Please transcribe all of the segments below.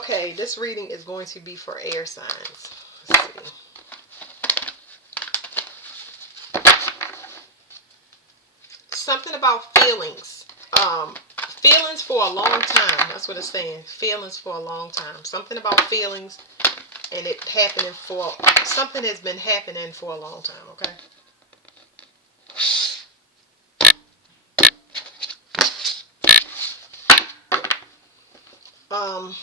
Okay, this reading is going to be for air signs. Let's see. Something about feelings. Feelings for a long time. That's what it's saying. Feelings for a long time. Something about feelings, and it happening for something has been happening for a long time. Okay. Um,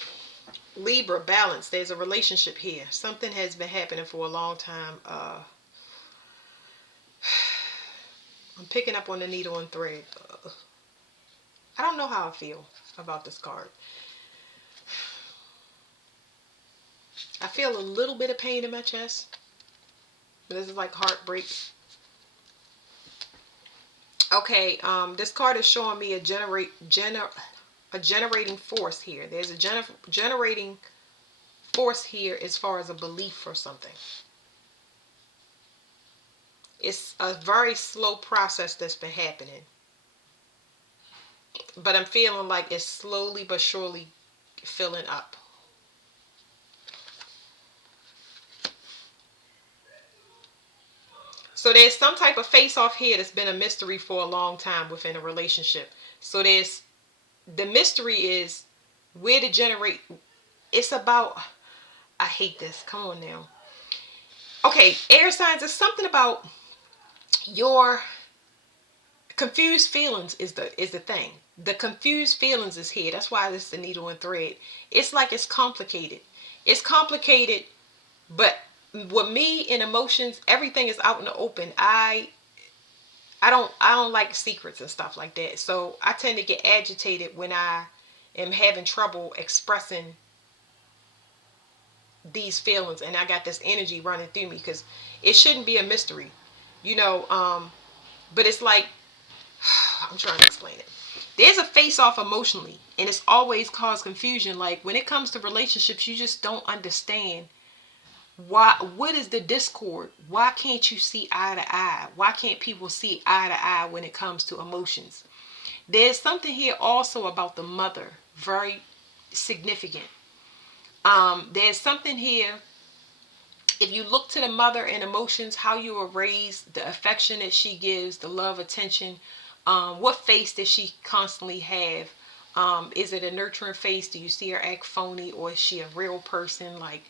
Libra, balance. There's a relationship here. Something has been happening for a long time. I'm picking up on the needle and thread. I don't know how I feel about this card. I feel a little bit of pain in my chest. This is like heartbreak. Okay, this card is showing me a generating force here. There's a generating force here as far as a belief or something. It's a very slow process that's been happening. But I'm feeling like it's slowly but surely filling up. So there's some type of face-off here that's been a mystery for a long time within a relationship. So there's the mystery is where to generate. It's about, I hate this. Come on now. Okay, air signs, is something about your confused feelings is the thing. The confused feelings is here. That's why this is the needle and thread. It's like it's complicated. It's complicated, but with me and emotions, everything is out in the open. I don't like secrets and stuff like that. So I tend to get agitated when I am having trouble expressing these feelings, and I got this energy running through me because it shouldn't be a mystery, you know. But it's like I'm trying to explain it. There's a face off emotionally, and it's always caused confusion. Like when it comes to relationships, you just don't understand why. What is the discord? Why can't you see eye to eye? Why can't people see eye to eye when it comes to emotions? There's something here also about the mother, very significant. There's something here. If you look to the mother and emotions, how you were raised, the affection that she gives, the love, attention, what face does she constantly have? Is it a nurturing face? Do you see her act phony, or is she a real person? Like,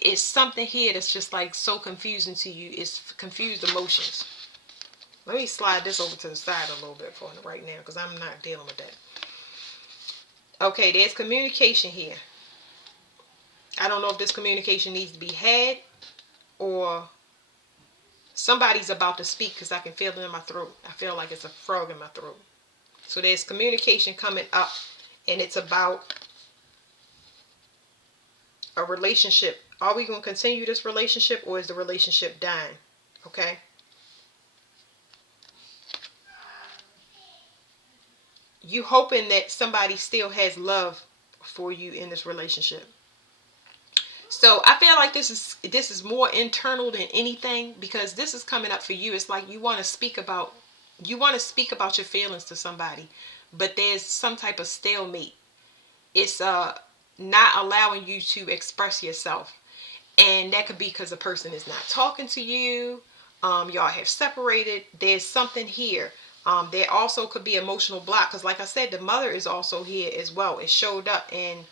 it's something here that's just like so confusing to you. It's confused emotions. Let me slide this over to the side a little bit for right now because I'm not dealing with that. Okay, there's communication here. I don't know if this communication needs to be had or somebody's about to speak because I can feel it in my throat. I feel like it's a frog in my throat. So there's communication coming up, and it's about a relationship. Are we going to continue this relationship, or is the relationship dying? Okay. You hoping that somebody still has love for you in this relationship. So I feel like this is more internal than anything, because this is coming up for you. It's like you want to speak about your feelings to somebody, but there's some type of stalemate. It's not allowing you to express yourself, and that could be because the person is not talking to you. Y'all have separated. There's something here. There also could be emotional block, because like I said, the mother is also here as well. It showed up, and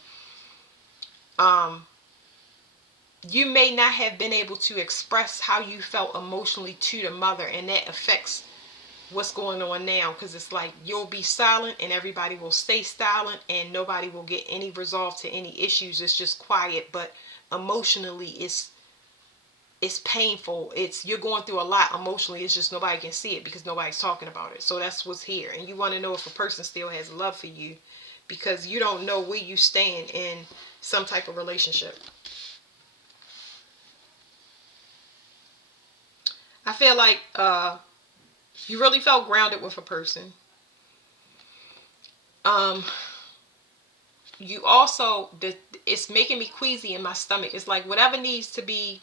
um you may not have been able to express how you felt emotionally to the mother, and that affects what's going on now, because it's like you'll be silent and everybody will stay silent and nobody will get any resolve to any issues. It's just quiet, but emotionally it's painful. You're going through a lot emotionally. It's just nobody can see it because nobody's talking about it. So that's what's here, and you want to know if a person still has love for you, because you don't know where you stand in some type of relationship. I feel like you really felt grounded with a person. Um, you also, it's making me queasy in my stomach. It's like whatever needs to be,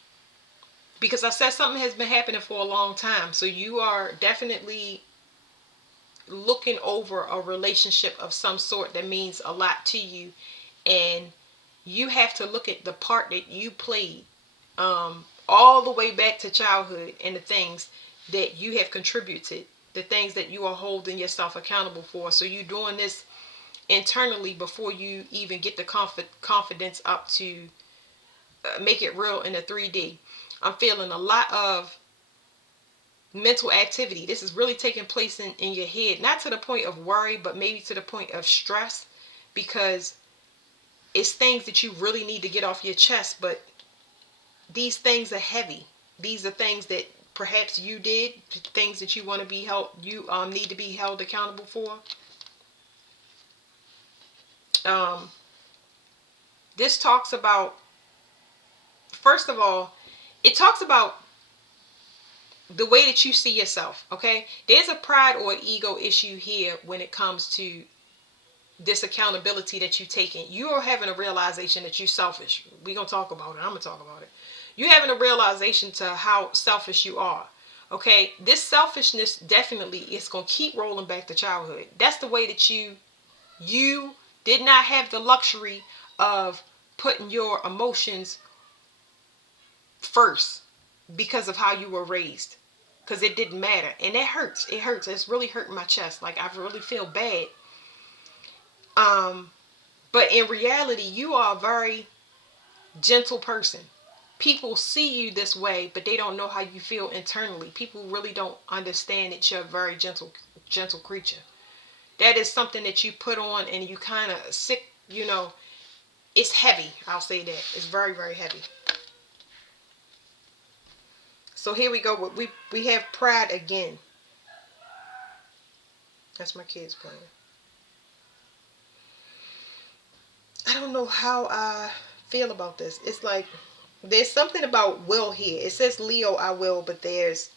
because I said something has been happening for a long time. So you are definitely looking over a relationship of some sort that means a lot to you, and you have to look at the part that you played, all the way back to childhood, and the things that you have contributed, the things that you are holding yourself accountable for. So you're doing this internally before you even get the confidence up to make it real in a 3D. I'm feeling a lot of mental activity. This is really taking place in your head, not to the point of worry, but maybe to the point of stress, because it's things that you really need to get off your chest, but these things are heavy. These are things that perhaps you did, things that you want to be held, you need to be held accountable for. Um, this talks about, first of all, it talks about the way that you see yourself. Okay, there's a pride or ego issue here when it comes to this accountability that you're taking. You are having a realization that you're selfish. We're gonna talk about it. I'm gonna talk about it. You having a realization to how selfish you are. Okay, this selfishness definitely is gonna keep rolling back to childhood. That's the way that you did not have the luxury of putting your emotions first because of how you were raised, because it didn't matter, and it hurts. It hurts. It's really hurting my chest. Like, I really feel bad. But in reality, you are a very gentle person. People see you this way, but they don't know how you feel internally. People really don't understand that you're a very gentle creature. That is something that you put on and you kind of sick, it's heavy. I'll say that. It's very, very heavy. So here we go. We have pride again. That's my kids playing. I don't know how I feel about this. It's like there's something about will here. It says Leo, I will, but there's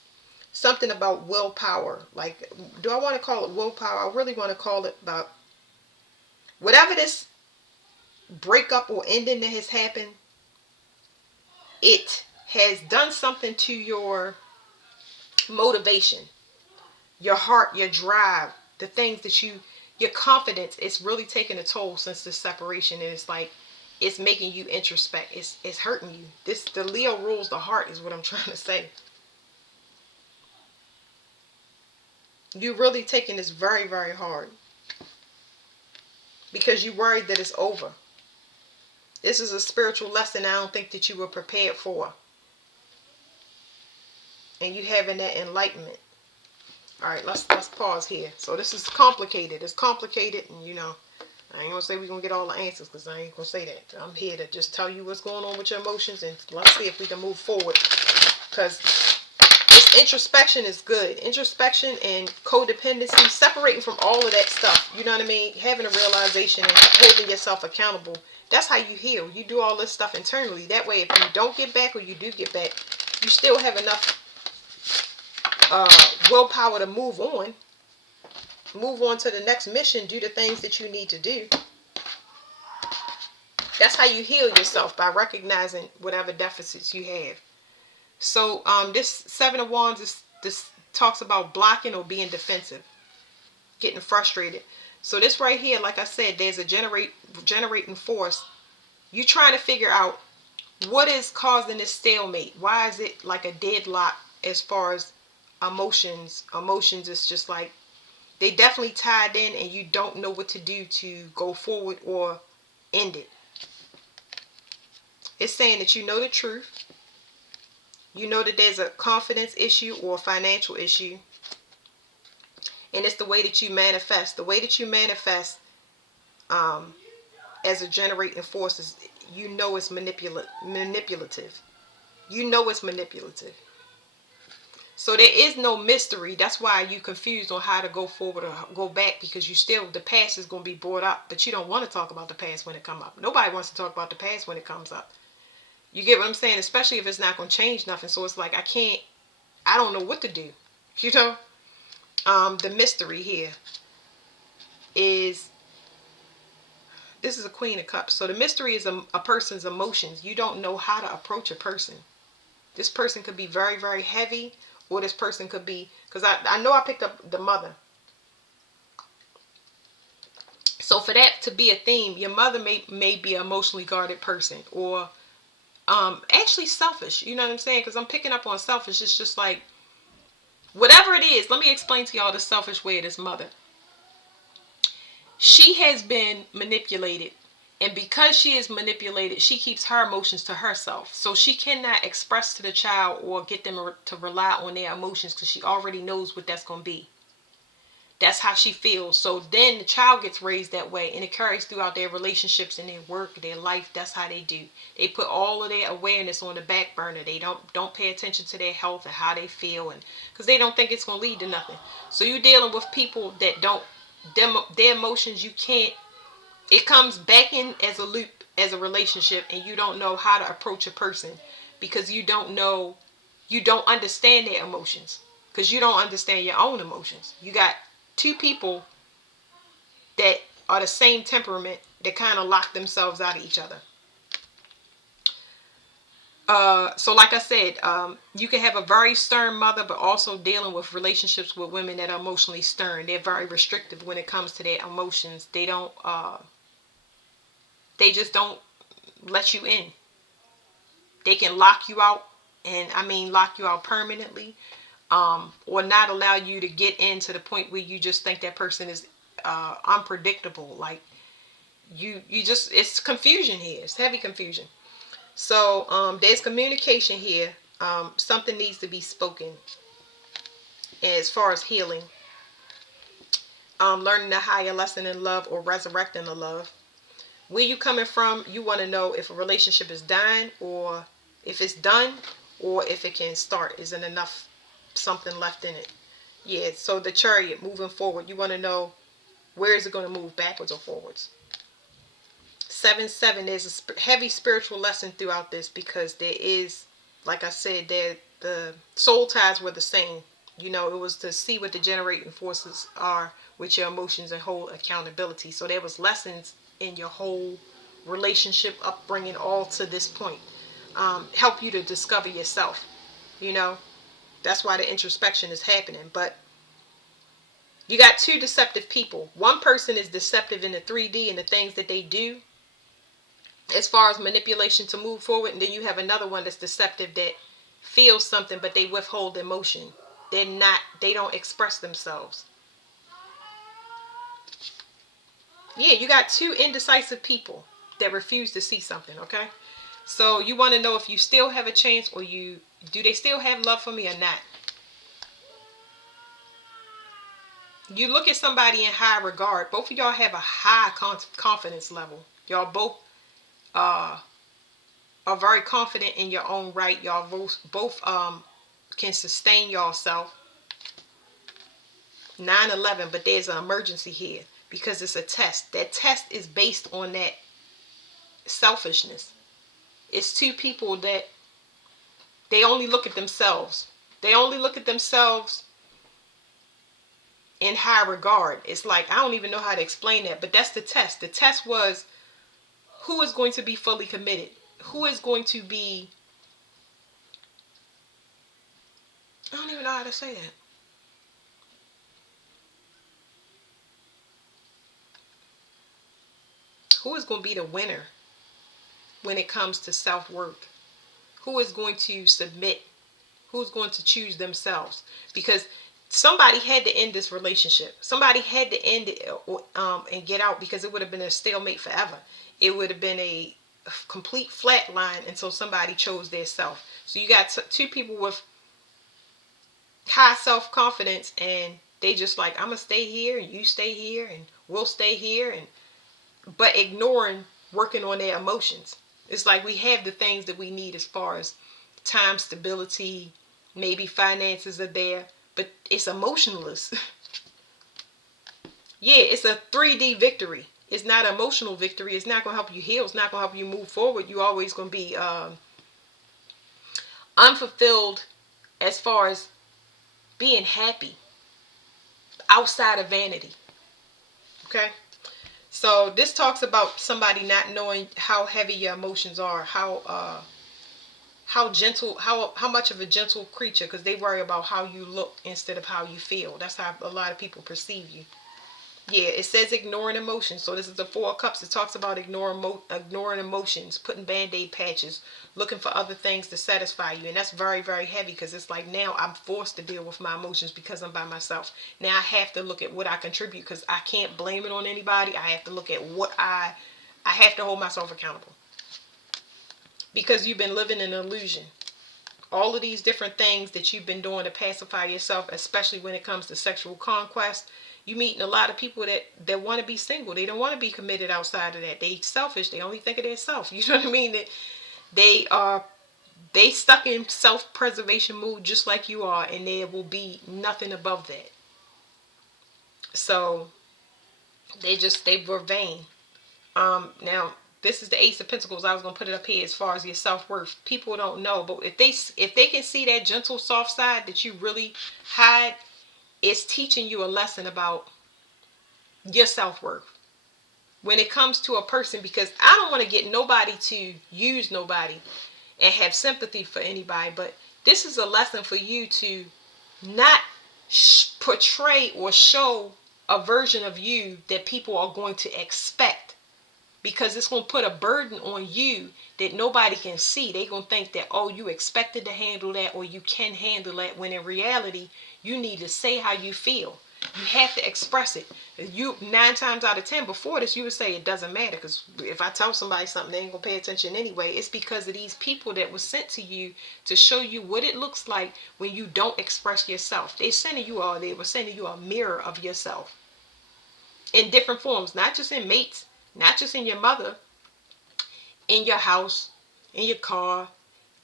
something about willpower. Like, do I want to call it willpower? I really want to call it about whatever this breakup or ending that has happened. It has done something to your motivation, your heart, your drive, the things that your confidence. It's really taken a toll since the separation. And it's like, it's making you introspect. It's hurting you. The Leo rules the heart is what I'm trying to say. You're really taking this very, very hard because you're worried that it's over. This is a spiritual lesson I don't think that you were prepared for. And you having that enlightenment. All right, let's pause here. So this is complicated. It's complicated, and I ain't gonna say we're gonna get all the answers, because I ain't gonna say that. I'm here to just tell you what's going on with your emotions, and let's see if we can move forward. Because this introspection is good. Introspection and codependency, separating from all of that stuff. You know what I mean? Having a realization and holding yourself accountable. That's how you heal. You do all this stuff internally. That way, if you don't get back or you do get back, you still have enough willpower to move on to the next mission, do the things that you need to do. That's how you heal yourself, by recognizing whatever deficits you have. So this Seven of Wands, this talks about blocking or being defensive, getting frustrated. So this right here, like I said, there's a generating force. You trying to figure out what is causing this stalemate. Why is it like a deadlock as far as emotions? Emotions is just like, they definitely tied in, and you don't know what to do to go forward or end it. It's saying that you know the truth. You know that there's a confidence issue or a financial issue. And it's the way that you manifest. The way that you manifest as a generating force is, it's manipulative. You know it's manipulative. So there is no mystery. That's why you confused on how to go forward or go back, because the past is going to be brought up, but you don't want to talk about the past when it comes up. Nobody wants to talk about the past when it comes up. You get what I'm saying? Especially if it's not going to change nothing. So it's like, I don't know what to do. The mystery here is, this is a Queen of Cups. So the mystery is a person's emotions. You don't know how to approach a person. This person could be very, very heavy, or this person could be, because I know I picked up the Mother. So for that to be a theme, your mother may be an emotionally guarded person, or actually selfish. You know what I'm saying? Because I'm picking up on selfish. It's just like, whatever it is, let me explain to y'all the selfish way of this mother. She has been manipulated. And because she is manipulated, she keeps her emotions to herself. So she cannot express to the child or get them to rely on their emotions, because she already knows what that's going to be. That's how she feels. So then the child gets raised that way, and it carries throughout their relationships and their work, their life. That's how they do. They put all of their awareness on the back burner. They don't pay attention to their health and how they feel, and because they don't think it's going to lead to nothing. So you're dealing with people that don't, their emotions, you can't, it comes back in as a loop, as a relationship, and you don't know how to approach a person, because you don't understand their emotions, because you don't understand your own emotions. You got two people that are the same temperament that kind of lock themselves out of each other. So like I said, you can have a very stern mother, but also dealing with relationships with women that are emotionally stern. They're very restrictive when it comes to their emotions. They just don't let you in. They can lock you out, and I mean lock you out permanently, or not allow you to get in to the point where you just think that person is unpredictable. Like you just, it's confusion here. It's heavy confusion. So there's communication here. Something needs to be spoken as far as healing. Learning a higher lesson in love, or resurrecting the love. Where you coming from, you want to know if a relationship is dying, or if it's done, or if it can start. Isn't enough something left in it? Yeah, so the Chariot, moving forward, you want to know, where is it going to move, backwards or forwards? 7-7, there's a heavy spiritual lesson throughout this, because there is, like I said, the soul ties were the same. You know, it was to see what the generating forces are with your emotions and hold accountability. So there was lessons in your whole relationship upbringing, all to this point. Help you to discover yourself. You know, that's why the introspection is happening. But you got two deceptive people. One person is deceptive in the 3D and the things that they do as far as manipulation to move forward, and then you have another one that's deceptive, that feels something but they withhold emotion. They don't express themselves. Yeah, you got two indecisive people that refuse to see something. Okay, so you want to know if you still have a chance, or do they still have love for me or not. You look at somebody in high regard. Both of y'all have a high confidence level. Y'all both uh are very confident in your own right. Y'all both can sustain yourself. 9-11, but there's an emergency here, because it's a test. That test is based on that selfishness. It's two people that they only look at themselves. They only look at themselves in high regard. It's like, I don't even know how to explain that, but that's the test. The test was, who is going to be fully committed? Who is going to be, I don't even know how to say that. Who is going to be the winner when it comes to self-worth? Who is going to submit? Who's going to choose themselves? Because somebody had to end this relationship. Somebody had to end it, and get out, because it would have been a stalemate forever. It would have been a complete flat line until somebody chose their self. So you got two people with high self-confidence, and they just like, I'm gonna stay here and you stay here and we'll stay here, and but ignoring working on their emotions. It's like, we have the things that we need as far as time, stability, maybe finances are there, but it's emotionless. Yeah, it's a 3D victory. It's not an emotional victory. It's not going to help you heal. It's not going to help you move forward. You're always going to be unfulfilled as far as being happy outside of vanity. Okay? So this talks about somebody not knowing how heavy your emotions are, how gentle, how much of a gentle creature, because they worry about how you look instead of how you feel. That's how a lot of people perceive you. Yeah, it says ignoring emotions. So this is the Four of Cups. It talks about ignoring emotions, putting band-aid patches, looking for other things to satisfy you. And that's very, very heavy, because it's like now I'm forced to deal with my emotions because I'm by myself. Now I have to look at what I contribute, because I can't blame it on anybody. I have to look at what I have to hold myself accountable, because you've been living in an illusion. All of these different things that you've been doing to pacify yourself, especially when it comes to sexual conquest. You meeting a lot of people that want to be single. They don't want to be committed outside of that. They selfish. They only think of themselves. You know what I mean? That they stuck in self-preservation mood just like you are, and there will be nothing above that. So they were vain. Now this is the Ace of Pentacles. I was gonna put it up here as far as your self-worth. People don't know, but if they can see that gentle, soft side that you really hide, it's teaching you a lesson about your self-worth when it comes to a person. Because I don't want to get nobody to use nobody and have sympathy for anybody, but this is a lesson for you to not portray or show a version of you that people are going to expect, because it's going to put a burden on you that nobody can see. They're going to think that, oh, you expected to handle that, or you can handle that, when in reality, you need to say how you feel. You have to express it. You 9 times out of 10 before this, you would say it doesn't matter, because if I tell somebody something, they ain't going to pay attention anyway. It's because of these people that were sent to you to show you what it looks like when you don't express yourself. They were sending you a mirror of yourself in different forms, not just in mates, not just in your mother, in your house, in your car,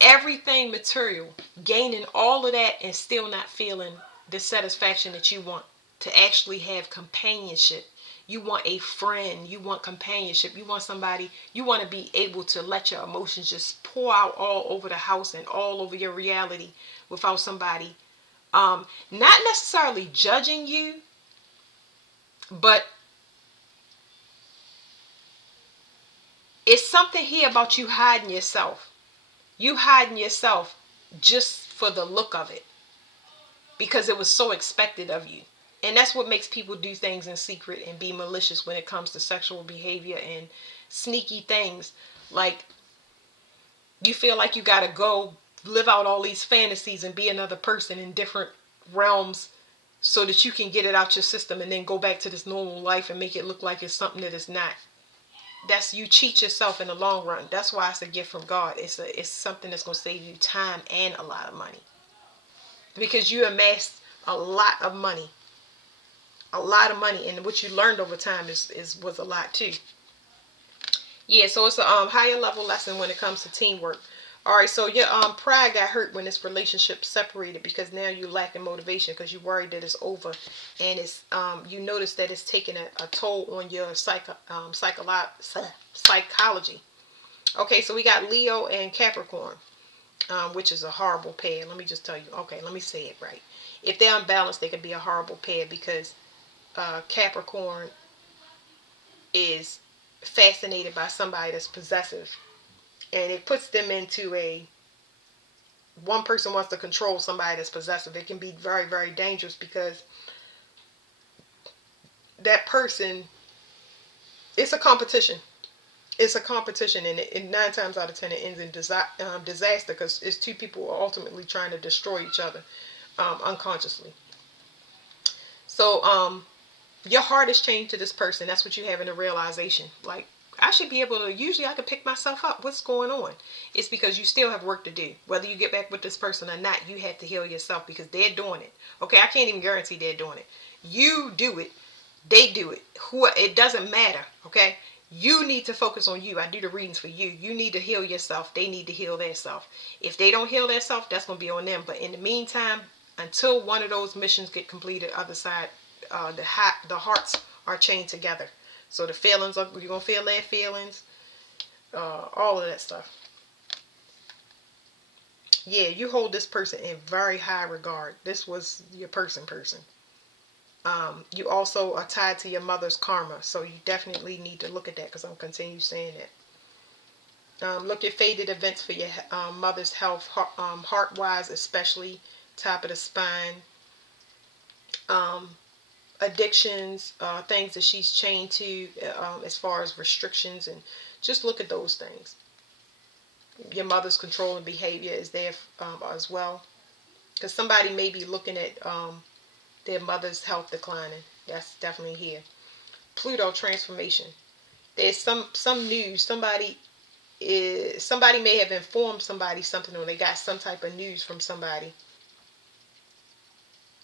everything material, gaining all of that and still not feeling the satisfaction that you want to actually have companionship. You want a friend, you want companionship, you want somebody, you want to be able to let your emotions just pour out all over the house and all over your reality without somebody not necessarily judging you, but it's something here about you hiding yourself. You hiding yourself just for the look of it, because it was so expected of you. And that's what makes people do things in secret and be malicious when it comes to sexual behavior and sneaky things. Like, you feel like you gotta go live out all these fantasies and be another person in different realms so that you can get it out your system and then go back to this normal life and make it look like it's something that it's not. That's, you cheat yourself in the long run. That's why it's a gift from God. It's something that's going to save you time and a lot of money, because you amassed a lot of money, and what you learned over time was a lot too. Yeah, so it's a higher level lesson when it comes to teamwork. All right, so your pride got hurt when this relationship separated, because now you're lacking motivation because you're worried that it's over, and it's you notice that it's taking a toll on your psychology. Okay, so we got Leo and Capricorn, which is a horrible pair. Let me just tell you. Okay, let me say it right. If they're unbalanced, they can be a horrible pair, because Capricorn is fascinated by somebody that's possessive, and it puts them into one person wants to control somebody that's possessive. It can be very, very dangerous, because that person, it's a competition. It's a competition, and 9 times out of 10 it ends in disaster, because it's two people ultimately trying to destroy each other unconsciously. So your heart is chained to this person. That's what you have in the realization. Like, I should be able to, usually I could pick myself up. What's going on? It's because you still have work to do. Whether you get back with this person or not, you have to heal yourself, because they're doing it. Okay, I can't even guarantee they're doing it. You do it. They do it. It doesn't matter. Okay, you need to focus on you. I do the readings for you. You need to heal yourself. They need to heal their self. If they don't heal their self, that's going to be on them. But in the meantime, until one of those missions get completed, other side, the hearts are chained together. So the feelings, you're going to feel their feelings, all of that stuff. Yeah, you hold this person in very high regard. This was your person. You also are tied to your mother's karma, so you definitely need to look at that, because I'm continue saying that. Look at fated events for your mother's health, heart-wise especially, top of the spine. addictions, things that she's chained to, as far as restrictions, and just look at those things. Your mother's controlling behavior is there as well, because somebody may be looking at their mother's health declining. That's definitely here. Pluto transformation. There's some news. Somebody may have informed somebody something, or they got some type of news from somebody,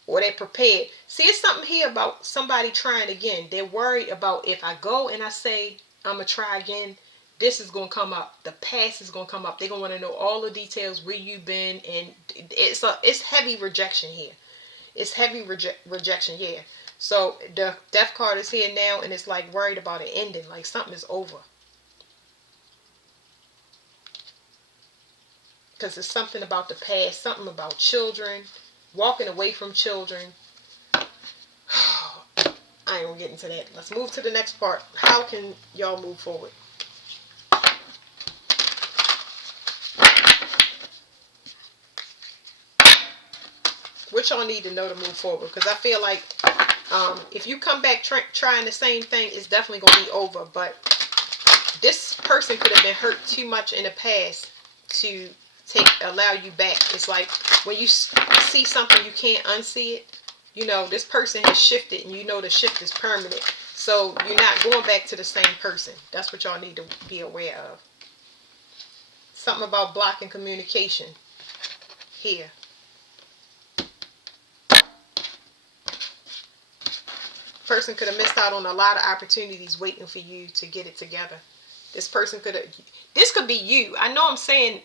or they're prepared. See, it's something here about somebody trying again. They're worried about, if I go and I say I'm gonna try again, this is gonna come up. The past is gonna come up. They're gonna want to know all the details, where you've been, and it's heavy rejection here. It's heavy rejection, yeah. So the death card is here now, and it's like worried about an ending, like something is over. Because it's something about the past, something about children, walking away from children. I ain't gonna get into that. Let's move to the next part. How can y'all move forward? What y'all need to know to move forward? Because I feel like if you come back trying the same thing, it's definitely gonna be over. But this person could have been hurt too much in the past to allow you back. It's like when you see something, you can't unsee it. You know, this person has shifted, and you know the shift is permanent. So you're not going back to the same person. That's what y'all need to be aware of. Something about blocking communication here. Person could have missed out on a lot of opportunities waiting for you to get it together. This could be you. I know I'm saying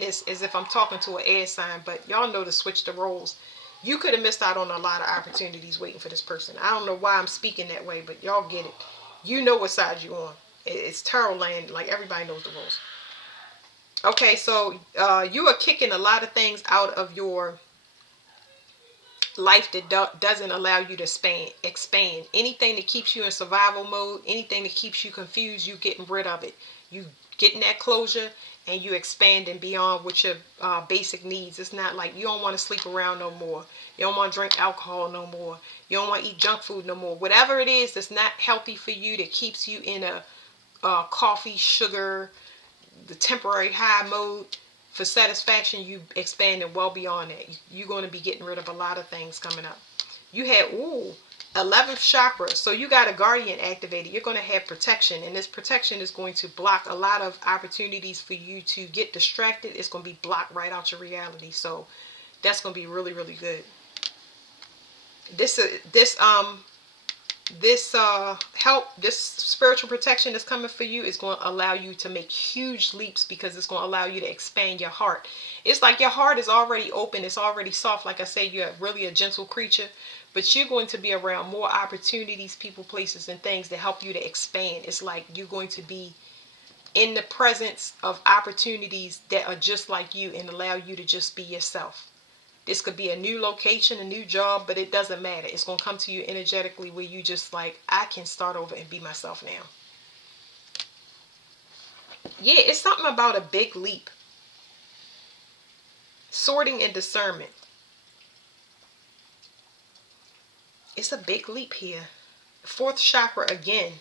this as if I'm talking to an air sign, but y'all know to switch the roles. You could have missed out on a lot of opportunities waiting for this person. I don't know why I'm speaking that way, but y'all get it. You know what side you're on. It's tarot land. Like, everybody knows the rules. Okay, so you are kicking a lot of things out of your life that doesn't allow you to expand. Anything that keeps you in survival mode, anything that keeps you confused, you getting rid of it. You getting that closure, and you expanding beyond what your basic needs. It's not like you don't want to sleep around no more. You don't want to drink alcohol no more. You don't want to eat junk food no more. Whatever it is that's not healthy for you, that keeps you in a coffee, sugar, the temporary high mode, for satisfaction, you expanding well beyond that. You're going to be getting rid of a lot of things coming up. You had 11th chakra, so you got a guardian activated. You're going to have protection, and this protection is going to block a lot of opportunities for you to get distracted. It's going to be blocked right out your reality. So that's going to be really, really good. This help, this spiritual protection that's coming for you is going to allow you to make huge leaps, because it's going to allow you to expand your heart. It's like your heart is already open, it's already soft. Like I said, you're really a gentle creature, but you're going to be around more opportunities, people, places, and things that help you to expand. It's like you're going to be in the presence of opportunities that are just like you, and allow you to just be yourself. This could be a new location, a new job, but it doesn't matter. It's going to come to you energetically, where you just like, I can start over and be myself now. Yeah, it's something about a big leap. Sorting and discernment. It's a big leap here. 4th chakra again.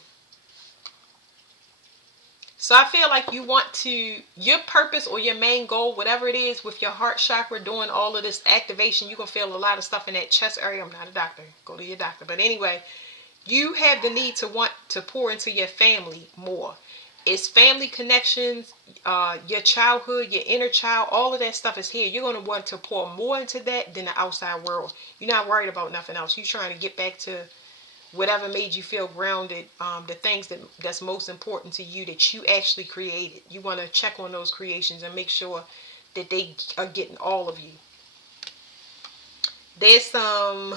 So I feel like you want to, your purpose or your main goal, whatever it is, with your heart chakra, doing all of this activation, you're going to feel a lot of stuff in that chest area. I'm not a doctor. Go to your doctor. But anyway, you have the need to want to pour into your family more. It's family connections, your childhood, your inner child, all of that stuff is here. You're going to want to pour more into that than the outside world. You're not worried about nothing else. You're trying to get back to whatever made you feel grounded, the things that's most important to you, that you actually created. You want to check on those creations and make sure that they are getting all of you. There's some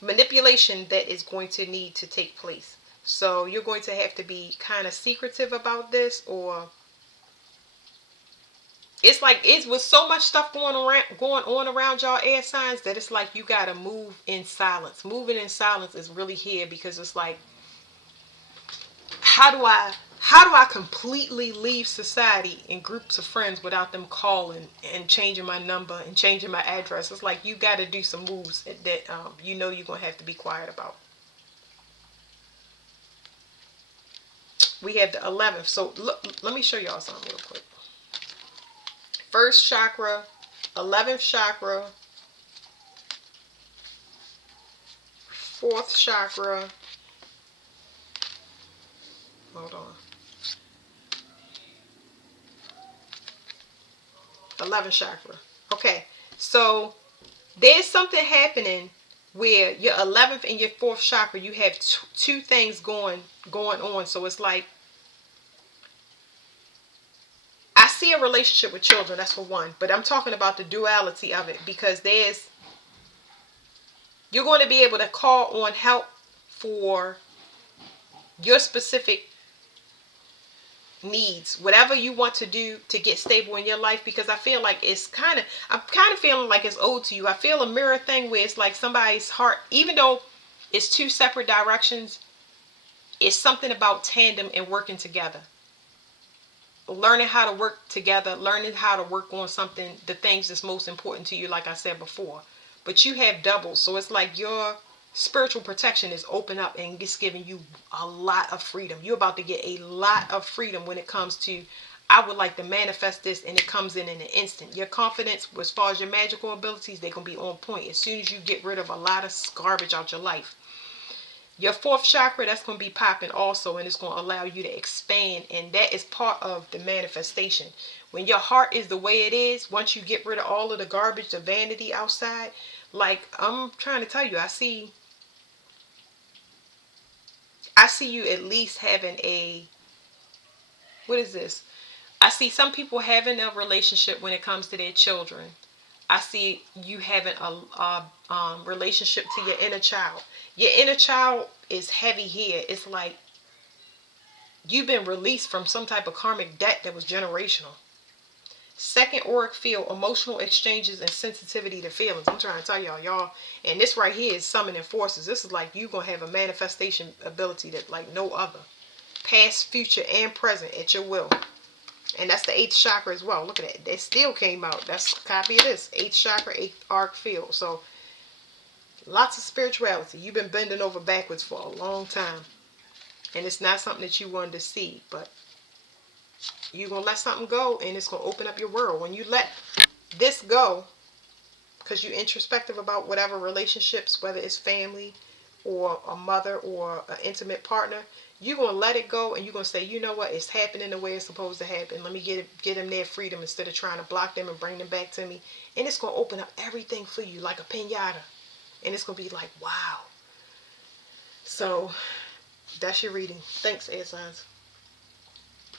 manipulation that is going to need to take place. So you're going to have to be kind of secretive about this, or it's like, it's with so much stuff going on around y'all air signs, that it's like you gotta move in silence. Moving in silence is really here, because it's like, how do I How do I completely leave society and groups of friends without them calling and changing my number and changing my address? It's like you got to do some moves that you know you're going to have to be quiet about. We have the 11th. So look, let me show y'all something real quick. First chakra, 11th chakra, fourth chakra. Hold on. 11th chakra. Okay, so there's something happening where your 11th and your fourth chakra, you have two things going on. So it's like, I see a relationship with children, that's for one, but I'm talking about the duality of it, because you're going to be able to call on help for your specific needs, whatever you want to do to get stable in your life, because I feel like I'm kind of feeling like it's owed to you. I feel a mirror thing where it's like somebody's heart, even though it's two separate directions, it's something about tandem and working together. Learning how to work together, learning how to work on something, the things that's most important to you, like I said before. But you have doubles, so it's like your spiritual protection is open up and it's giving you a lot of freedom. You're about to get a lot of freedom when it comes to, I would like to manifest this, and it comes in an instant. Your confidence, as far as your magical abilities, they're going to be on point as soon as you get rid of a lot of garbage out your life. Your fourth chakra, that's going to be popping also, and it's going to allow you to expand, and that is part of the manifestation. When your heart is the way it is, once you get rid of all of the garbage, the vanity outside, like I'm trying to tell you, I see you at least having what is this? I see some people having a relationship when it comes to their children. I see you having a relationship to your inner child. Your inner child is heavy here. It's like you've been released from some type of karmic debt that was generational. Second auric field, emotional exchanges and sensitivity to feelings. I'm trying to tell y'all, and this right here is summoning forces. This is like you gonna have a manifestation ability that like no other. Past, future, and present at your will. And that's the 8th chakra as well. Look at that. That still came out. That's a copy of this. 8th chakra, 8th arc field. So lots of spirituality. You've been bending over backwards for a long time. And it's not something that you wanted to see. But you're going to let something go, and it's going to open up your world. When you let this go, because you're introspective about whatever relationships, whether it's family or a mother or an intimate partner, you're going to let it go, and you're going to say, you know what, it's happening the way it's supposed to happen. Let me get them their freedom instead of trying to block them and bring them back to me. And it's going to open up everything for you like a pinata. And it's going to be like, wow. So that's your reading. Thanks, air signs.